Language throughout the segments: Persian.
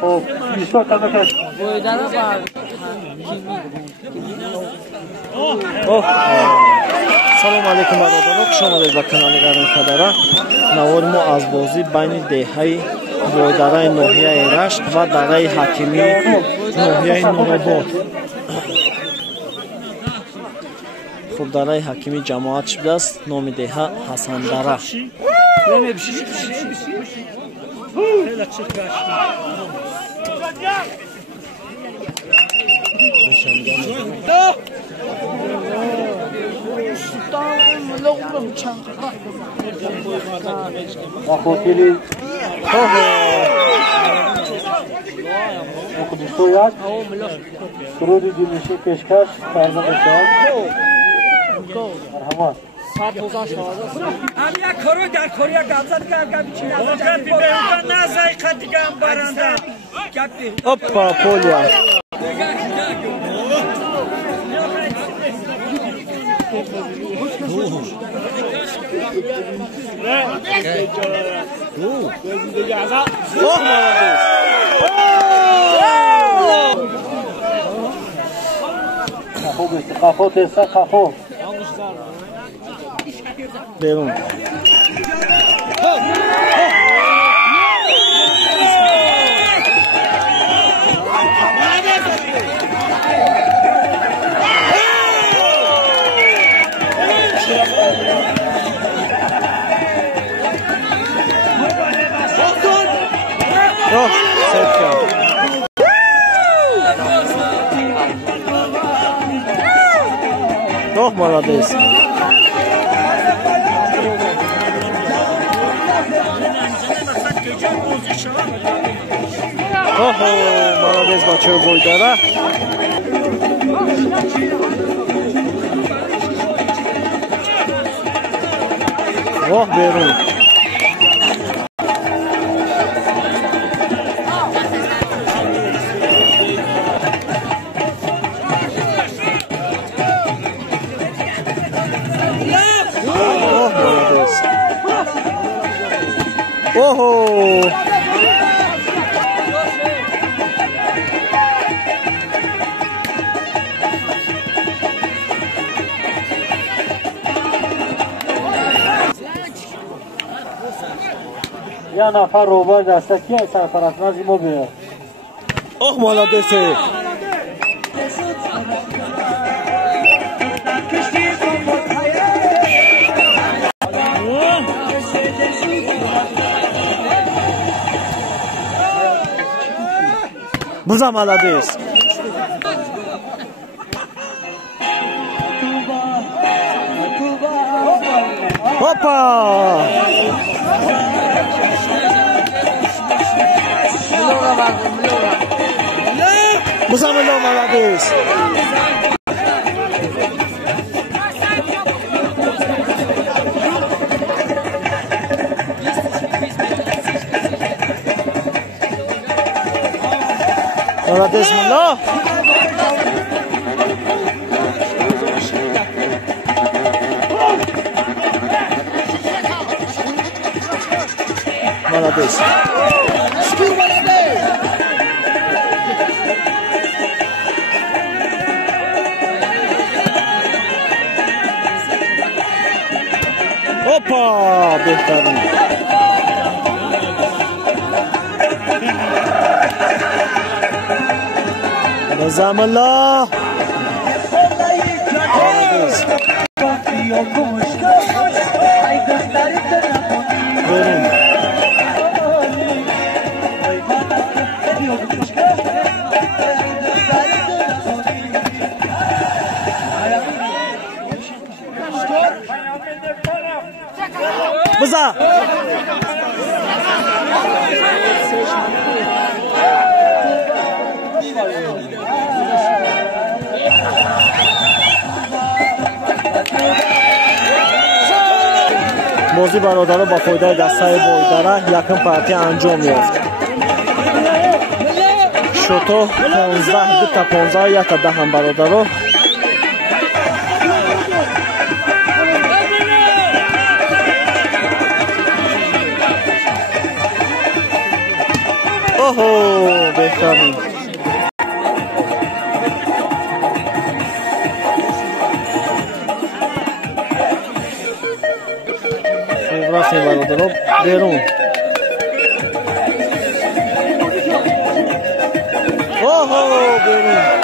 خب بیستا تمکش بایداره بر салом алейкум бародарон, хуш омадед ба канали Гарми Кадара. Навори мо аз бозӣ байни деҳаи Бойдараи ноҳияи Рашт ва дараи Ҳакимӣ ноҳияи Нуробод. хуб, дараи Ҳакимӣ ҷамоат шудааст. номи деҳа Ҳасандара. خاطری خودشویت سرود دیمشی کشکش فرزند شد مرحمت هم یک کارو در کوریا گذر کرد چی نزد بیبرون نزای قدیگه هم برنده Опа, Поля. خفو تستا خفو Берун. Ох, молодец. Ох, молодец, бача Бойдара. Ох, Берун. Охо! یا نفر روبای دسته کی سرپرست نازی ما بیار Ох, молодец. Буза молодец. Опа! Буза молодец. Молодец, мулла. Молодец. Опа, бехтарин. Замалла. Буза. бозӣ бародаро ба фоидаи дастаи Бойдара якум партия анҷом ёфт. шуто 15 дута 15 яка даҳам бародаро. اوهو بهترین خوب رفتیم برادران بیرون. اوهو بیرون.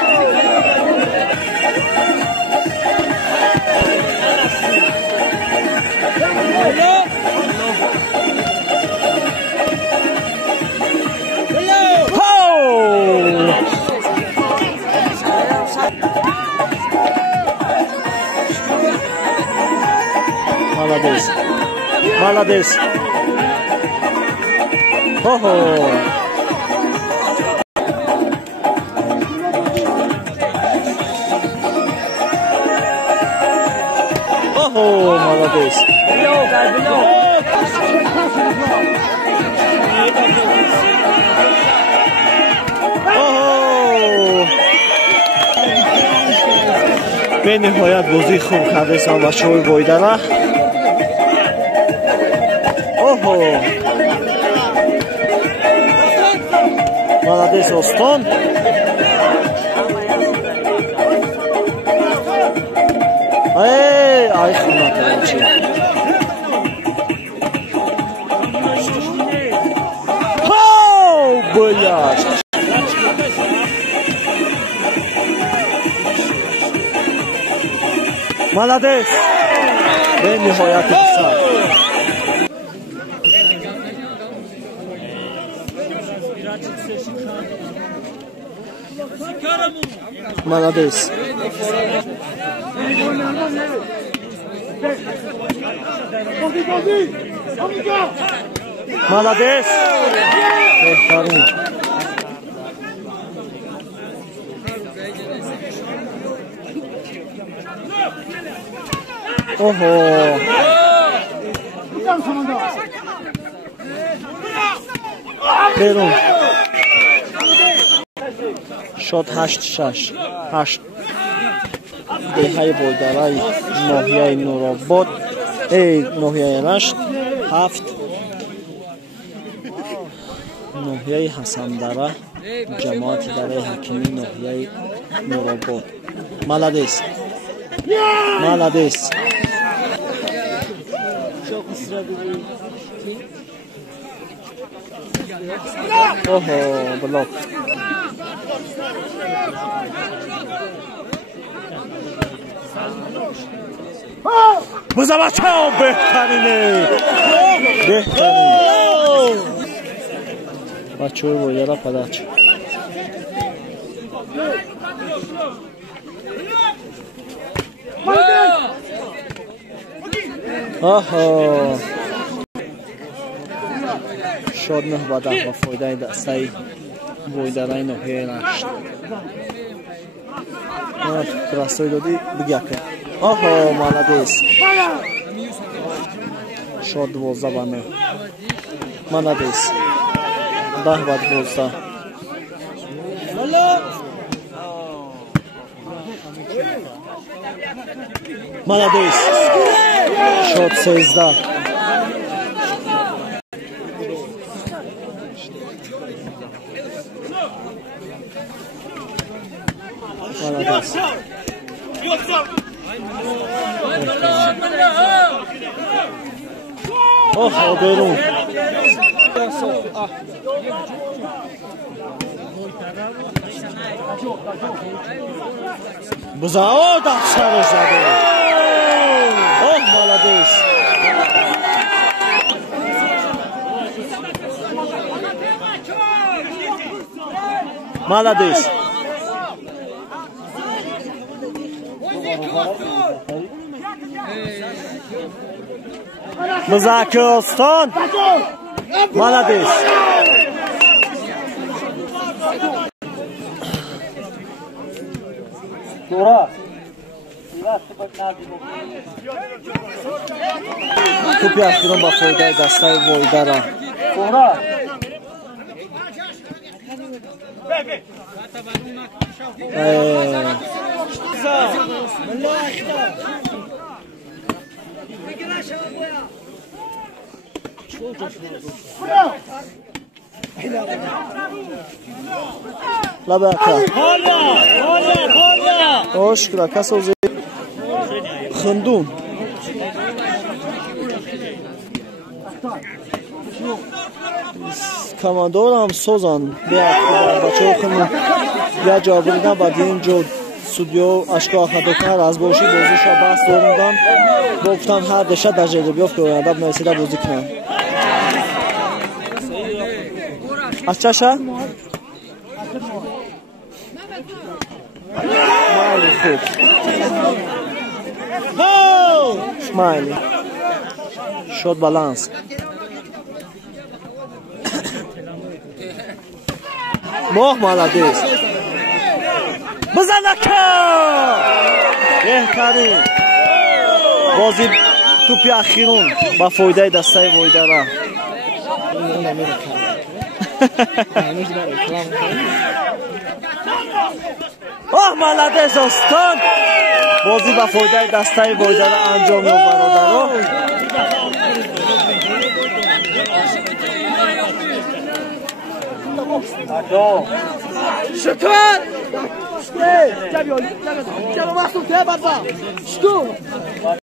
Молодец. Молодец. Ого. Ого, молодец. به نهایت بازی خوب کردن بچه‌های بایدره. اوه молодец Остон. ای خونت چی بلیاش молодец به نهایت بسر. Молодец. Молодец. Бехтарин. Ого. Берун. شد 8-6 8 دههای بولدرای ناحیه نورآباد ناحیه رشت 7 ناحیه حسندره جماعت دره حکیمی ناحیه نورآباد. молодец. молодец. اوه بلاک بزرچه بهترینه بهترین بچه های باید را پدرچه آها شاد نه بده و فایده دسته بایدرهای ناحیه رشت رستای دادی بگه کن. آها молодец. شاد 12 بانه молодец. 10 بعد 12 молодец. شاد 13 молодец. اوه بیرون بزا دفتر زده. اوه молодец. молодец. مزاک استان молодец. دورا توپی اخیران با فایده دسته وایدره. دورا لباکا آشکرا کسوزی خندون کماندور هم سوزان بچه خونو یا جا بریدن با دین جو سودیو اشکا خدوکن از باشی بازی شا بحث دوروندن گفتن هر دشت در جلو بیافت که ادب نویسیده بازی کنن از چه شد؟ مالی خوب مالی شد بالانس موخ مالادیست بزن که بهترین بازی توپی اخیرون با فایده دسته وایده را آه مالادیست استان بازی با فایده دسته وایده را انجام داد برادرها شکر جابیالی جابیالی